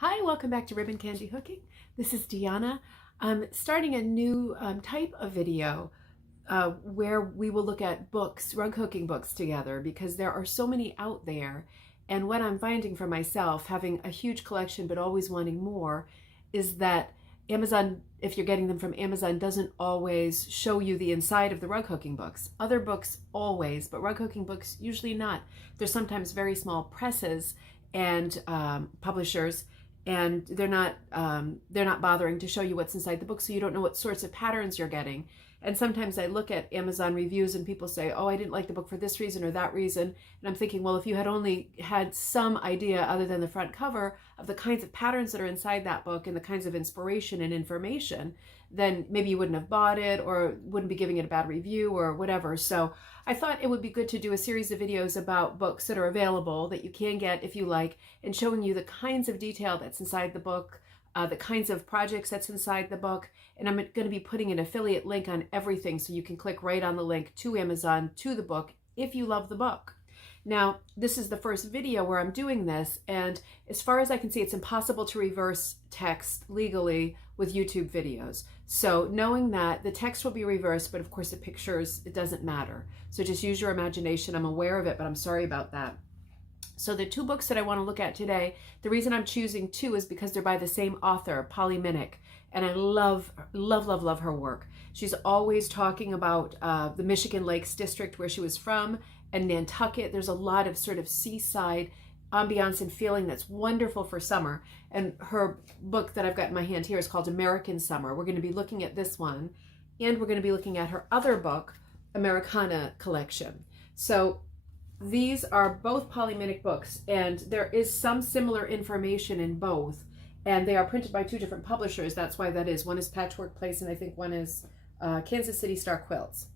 Hi, welcome back to Ribbon Candy Hooking. This is Deanna. I'm starting a new type of video where we will look at books, rug hooking books together, because there are so many out there. And what I'm finding for myself, having a huge collection but always wanting more, is that Amazon, if you're getting them from Amazon, doesn't always show you the inside of the rug hooking books. Other books always, but rug hooking books usually not. They're sometimes very small presses and publishers, and they're not bothering to show you what's inside the book, so you don't know what sorts of patterns you're getting. And sometimes I look at Amazon reviews and people say, oh, I didn't like the book for this reason or that reason. And I'm thinking, well, if you had only had some idea other than the front cover of the kinds of patterns that are inside that book and the kinds of inspiration and information, then maybe you wouldn't have bought it or wouldn't be giving it a bad review or whatever. So I thought it would be good to do a series of videos about books that are available that you can get if you like, and showing you the kinds of detail that's inside the book, the kinds of projects that's inside the book. And I'm going to be putting an affiliate link on everything, so you can click right on the link to Amazon, to the book, if you love the book. Now, this is the first video where I'm doing this, and as far as I can see, it's impossible to reverse text legally with YouTube videos. So knowing that, the text will be reversed, but of course the pictures, it doesn't matter. So just use your imagination. I'm aware of it, but I'm sorry about that. So the two books that I want to look at today, the reason I'm choosing two is because they're by the same author, Minick, and I love, love, love, love her work. She's always talking about the Michigan Lakes district where she was from, and Nantucket. There's a lot of sort of seaside ambiance and feeling that's wonderful for summer. And her book that I've got in my hand here is called American Summer. We're going to be looking at this one, and we're going to be looking at her other book, Americana Collection. So these are both Minick books, and there is some similar information in both, and they are printed by two different publishers. That's why that is. One is Patchwork Place, and I think one is Kansas City Star Quilts.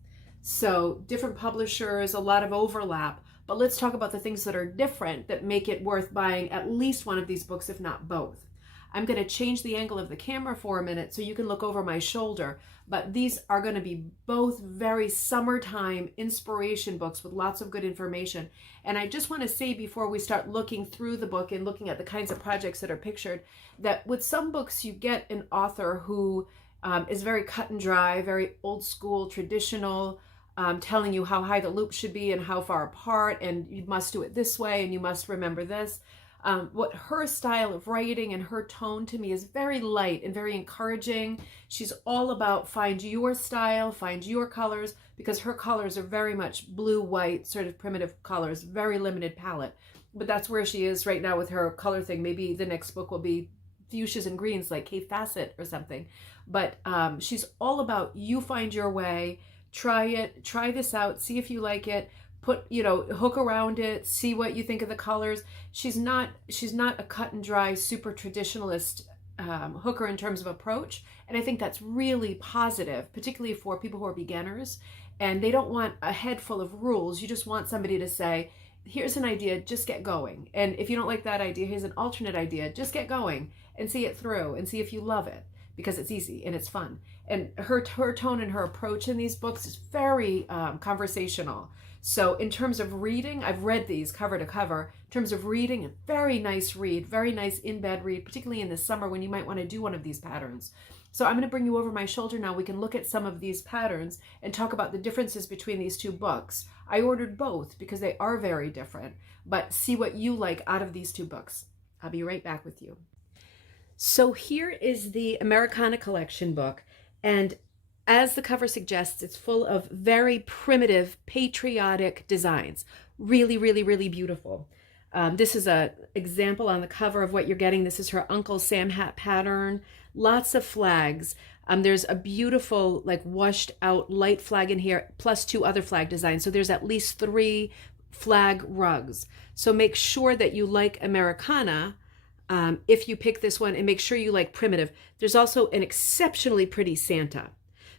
So different publishers, a lot of overlap, but let's talk about the things that are different that make it worth buying at least one of these books, if not both. I'm going to change the angle of the camera for a minute so you can look over my shoulder, but these are going to be both very summertime inspiration books with lots of good information. And I just want to say, before we start looking through the book and looking at the kinds of projects that are pictured, that with some books you get an author who is very cut and dry, very old school, traditional, telling you how high the loop should be and how far apart, and you must do it this way and you must remember this. What her style of writing and her tone to me is very light and very encouraging. She's all about find your style, find your colors, because her colors are very much blue, white, sort of primitive colors, very limited palette. But that's where she is right now with her color thing. Maybe the next book will be fuchsias and greens like Kate Fassett or something. But she's all about you find your way, try it, try this out, see if you like it. Put, hook around it, see what you think of the colors. She's not a cut and dry, super traditionalist hooker in terms of approach. And I think that's really positive, particularly for people who are beginners and they don't want a head full of rules. You just want somebody to say, here's an idea, just get going. And if you don't like that idea, here's an alternate idea, just get going and see it through and see if you love it, because it's easy and it's fun. And her tone and her approach in these books is very conversational. So in terms of reading, I've read these cover to cover. In terms of reading, a very nice read, very nice in-bed read, particularly in the summer when you might want to do one of these patterns. So I'm going to bring you over my shoulder now. We can look at some of these patterns and talk about the differences between these two books. I ordered both because they are very different, but see what you like out of these two books. I'll be right back with you. So here is the Americana Collection book, and as the cover suggests, it's full of very primitive, patriotic designs. Really, really, really beautiful. This is an example on the cover of what you're getting. This is her Uncle Sam hat pattern. Lots of flags. There's a beautiful, like, washed out light flag in here, plus two other flag designs. So there's at least 3 flag rugs. So make sure that you like Americana if you pick this one, and make sure you like primitive. There's also an exceptionally pretty Santa.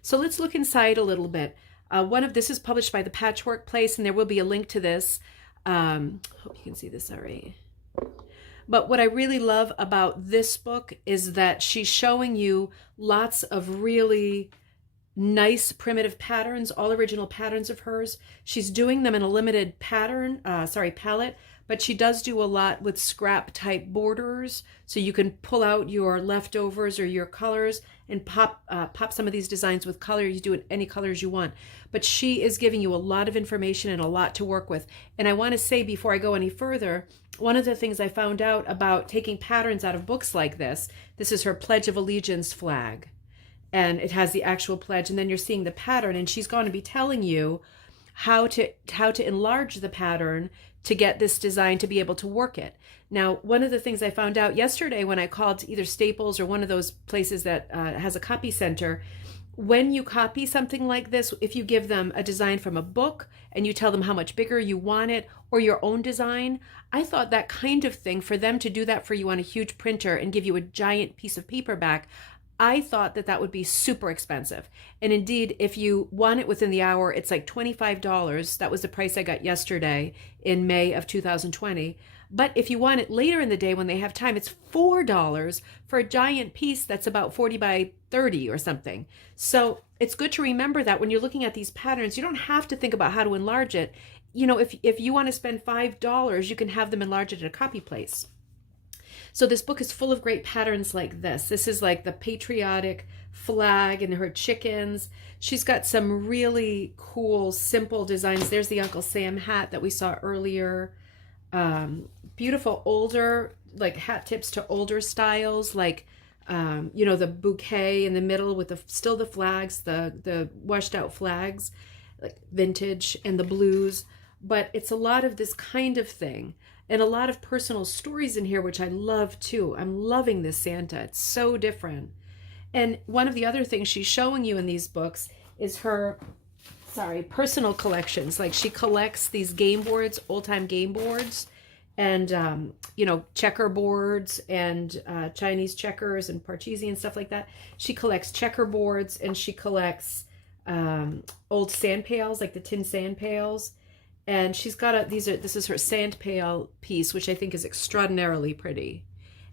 So let's look inside a little bit. This is published by the Patchwork Place, and there will be a link to this. Hope you can see this already. But what I really love about this book is that she's showing you lots of really nice primitive patterns, all original patterns of hers. She's doing them in a limited palette, but she does do a lot with scrap type borders. So you can pull out your leftovers or your colors and pop some of these designs with color. You do it any colors you want. But she is giving you a lot of information and a lot to work with. And I want to say before I go any further, one of the things I found out about taking patterns out of books like this is her Pledge of Allegiance flag. And it has the actual pledge, and then you're seeing the pattern, and she's going to be telling you how to enlarge the pattern to get this design to be able to work it. Now, one of the things I found out yesterday when I called to either Staples or one of those places that has a copy center, when you copy something like this, if you give them a design from a book and you tell them how much bigger you want it or your own design, I thought that kind of thing, for them to do that for you on a huge printer and give you a giant piece of paper back, I thought that that would be super expensive. And indeed, if you want it within the hour, it's like $25. That was the price I got yesterday in May of 2020. But if you want it later in the day when they have time, it's $4 for a giant piece that's about 40 by 30 or something. So it's good to remember that when you're looking at these patterns, you don't have to think about how to enlarge it. You know, if you want to spend $5, you can have them enlarge it at a copy place. So this book is full of great patterns like this. This is like the patriotic flag and her chickens. She's got some really cool, simple designs. There's the Uncle Sam hat that we saw earlier. Beautiful older, like hat tips to older styles, like, you know, the bouquet in the middle with still the flags, the washed out flags, like vintage, and the blues. But it's a lot of this kind of thing. And a lot of personal stories in here, which I love too. I'm loving this Santa. It's so different. And one of the other things she's showing you in these books is her, personal collections. Like she collects these game boards, old-time game boards, and, you know, checkerboards and Chinese checkers and Parcheesi and stuff like that. She collects checkerboards, and she collects old sand pails, like the tin sand pails. And she's got this is her sand pail piece, which I think is extraordinarily pretty.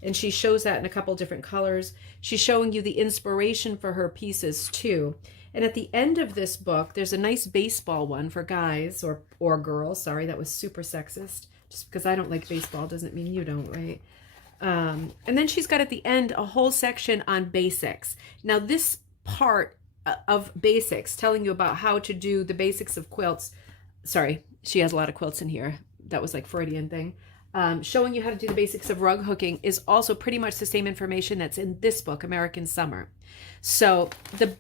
And she shows that in a couple different colors. She's showing you the inspiration for her pieces too. And at the end of this book, there's a nice baseball one for guys or girls. Sorry, that was super sexist. Just because I don't like baseball doesn't mean you don't, right? And then she's got at the end a whole section on basics. Now this part of basics, telling you about how to do the basics of quilts. Sorry, she has a lot of quilts in here. That was like Freudian thing. Showing you how to do the basics of rug hooking is also pretty much the same information that's in this book, American Summer. So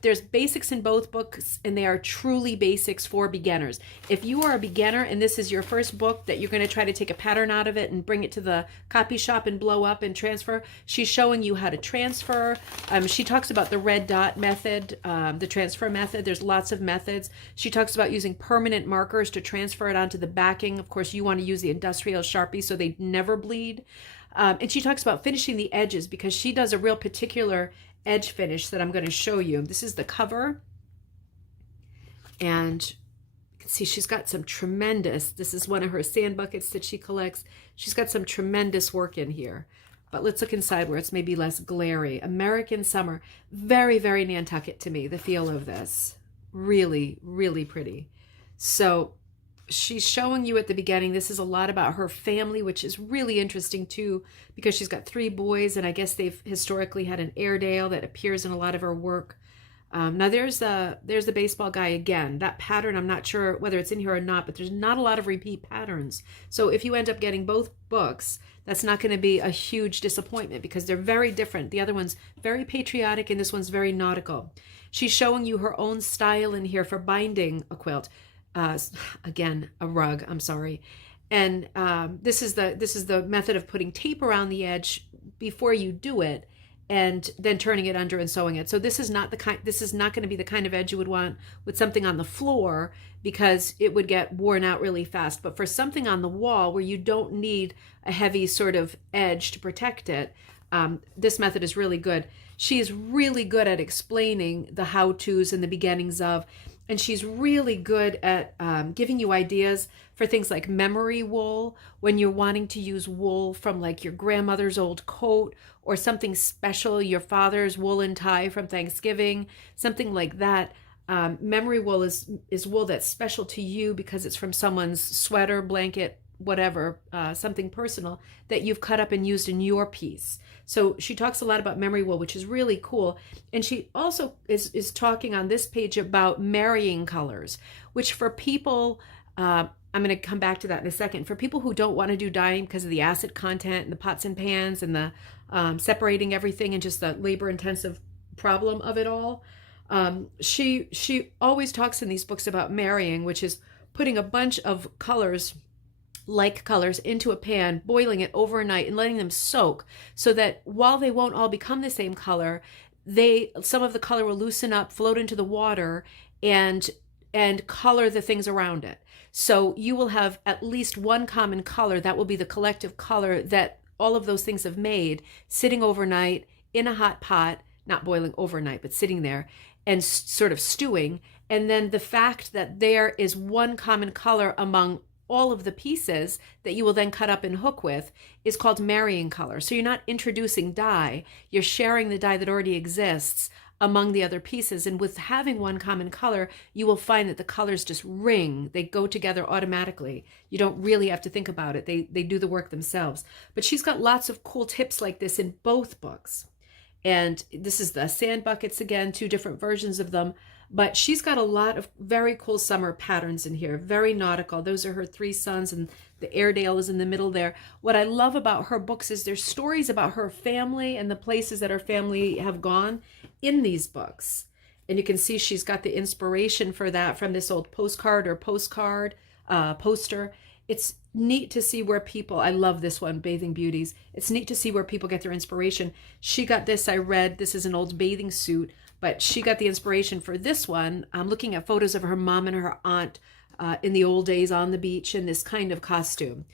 there's basics in both books, and they are truly basics for beginners. If you are a beginner and this is your first book that you're going to try to take a pattern out of it and bring it to the copy shop and blow up and transfer, she's showing you how to transfer. She talks about the red dot method, the transfer method. There's lots of methods. She talks about using permanent markers to transfer it onto the backing. Of course, you want to use the industrial Sharpie so they never bleed. And she talks about finishing the edges, because she does a real particular edge finish that I'm going to show you. This is the cover, and you can see she's got some tremendous, this is one of her sand buckets that she collects. She's got some tremendous work in here. But let's look inside where it's maybe less glary. American Summer, very, very Nantucket to me, the feel of this. Really, really pretty. So she's showing you at the beginning, this is a lot about her family, which is really interesting too, because she's got 3 boys, and I guess they've historically had an Airedale that appears in a lot of her work. Now there's the baseball guy again. That pattern, I'm not sure whether it's in here or not, but there's not a lot of repeat patterns. So if you end up getting both books, that's not going to be a huge disappointment, because they're very different. The other one's very patriotic, and this one's very nautical. She's showing you her own style in here for binding a quilt. Again, a rug, I'm sorry. And this is the method of putting tape around the edge before you do it, and then turning it under and sewing it. So this is not going to be the kind of edge you would want with something on the floor, because it would get worn out really fast. But for something on the wall where you don't need a heavy sort of edge to protect it, this method is really good. She is really good at explaining the how-tos and the beginnings of, and she's really good at giving you ideas for things like memory wool, when you're wanting to use wool from like your grandmother's old coat, or something special, your father's woolen tie from Thanksgiving, something like that. Memory wool is wool that's special to you because it's from someone's sweater, blanket, whatever, something personal that you've cut up and used in your piece. So she talks a lot about memory wool, which is really cool. And she also is talking on this page about marrying colors, which for people, I'm going to come back to that in a second. For people who don't want to do dyeing because of the acid content and the pots and pans and the separating everything and just the labor-intensive problem of it all, she always talks in these books about marrying, which is putting a bunch of colors, like colors, into a pan, boiling it overnight and letting them soak, so that while they won't all become the same color, some of the color will loosen up, float into the water, and color the things around it. So you will have at least one common color that will be the collective color that all of those things have made, sitting overnight in a hot pot, not boiling overnight, but sitting there and sort of stewing. And then the fact that there is one common color among all of the pieces that you will then cut up and hook with is called marrying color. So you're not introducing dye, you're sharing the dye that already exists among the other pieces. And with having one common color, you will find that the colors just ring. They go together automatically. You don't really have to think about it. They do the work themselves. But she's got lots of cool tips like this in both books. And this is the sand buckets again, 2 different versions of them. But she's got a lot of very cool summer patterns in here, very nautical. Those are her 3 sons, and the Airedale is in the middle there. What I love about her books is there's stories about her family and the places that her family have gone in these books. And you can see she's got the inspiration for that from this old poster. It's neat to see where people, I love this one, Bathing Beauties. It's neat to see where people get their inspiration. She got this, I read, this is an old bathing suit, but she got the inspiration for this one. I'm looking at photos of her mom and her aunt in the old days on the beach in this kind of costume.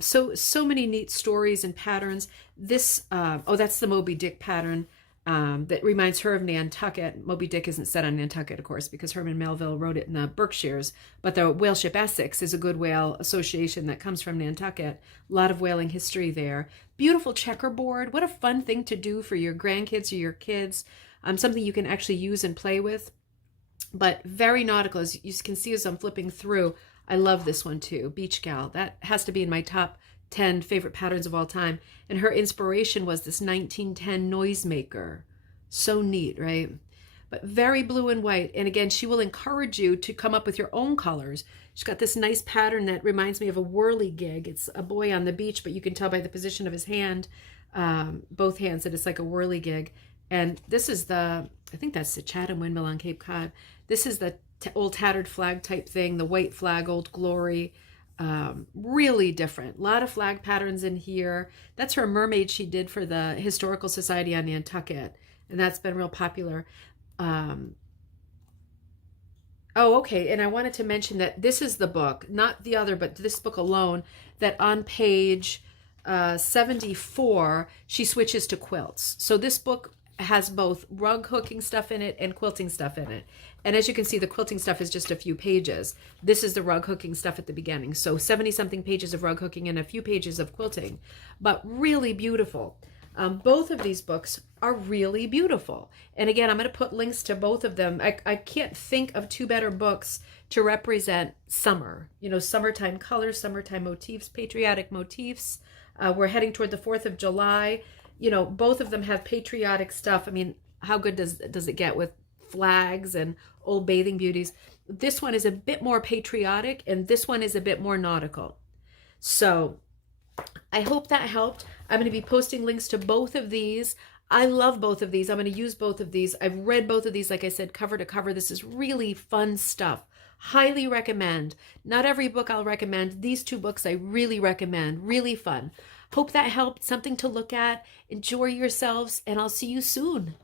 So many neat stories and patterns. This, that's the Moby Dick pattern. That reminds her of Nantucket. Moby Dick isn't set on Nantucket, of course, because Herman Melville wrote it in the Berkshires, but the whale ship Essex is a good whale association that comes from Nantucket. A lot of whaling history there. Beautiful checkerboard. What a fun thing to do for your grandkids or your kids. Something you can actually use and play with, but very nautical. As you can see as I'm flipping through, I love this one too, Beach Gal. That has to be in my top 10 favorite patterns of all time. And her inspiration was this 1910 noisemaker. So neat, right? But very blue and white. And again, she will encourage you to come up with your own colors. She's got this nice pattern that reminds me of a whirligig. It's a boy on the beach, but you can tell by the position of his hand, both hands, that it's like a whirligig. And this is I think that's the Chatham Windmill on Cape Cod. This is the old tattered flag type thing, the white flag, Old Glory. Really different. A lot of flag patterns in here. That's her mermaid she did for the Historical Society on Nantucket, and that's been real popular. Okay, and I wanted to mention that this is the book, not the other, but this book alone, that on page 74, she switches to quilts. So this book has both rug hooking stuff in it and quilting stuff in it. And as you can see, the quilting stuff is just a few pages. This is the rug hooking stuff at the beginning. So 70-something pages of rug hooking and a few pages of quilting, but really beautiful. Both of these books are really beautiful. And again, I'm going to put links to both of them. I can't think of 2 better books to represent summer. You know, summertime colors, summertime motifs, patriotic motifs. We're heading toward the 4th of July. You know, both of them have patriotic stuff. I mean, how good does it get with flags and old bathing beauties? This one is a bit more patriotic, and this one is a bit more nautical. So I hope that helped. I'm going to be posting links to both of these. I love both of these. I'm going to use both of these. I've read both of these, like I said, cover to cover. This is really fun stuff. Highly recommend. Not every book I'll recommend. These 2 books I really recommend. Really fun. Hope that helped. Something to look at. Enjoy yourselves, and I'll see you soon.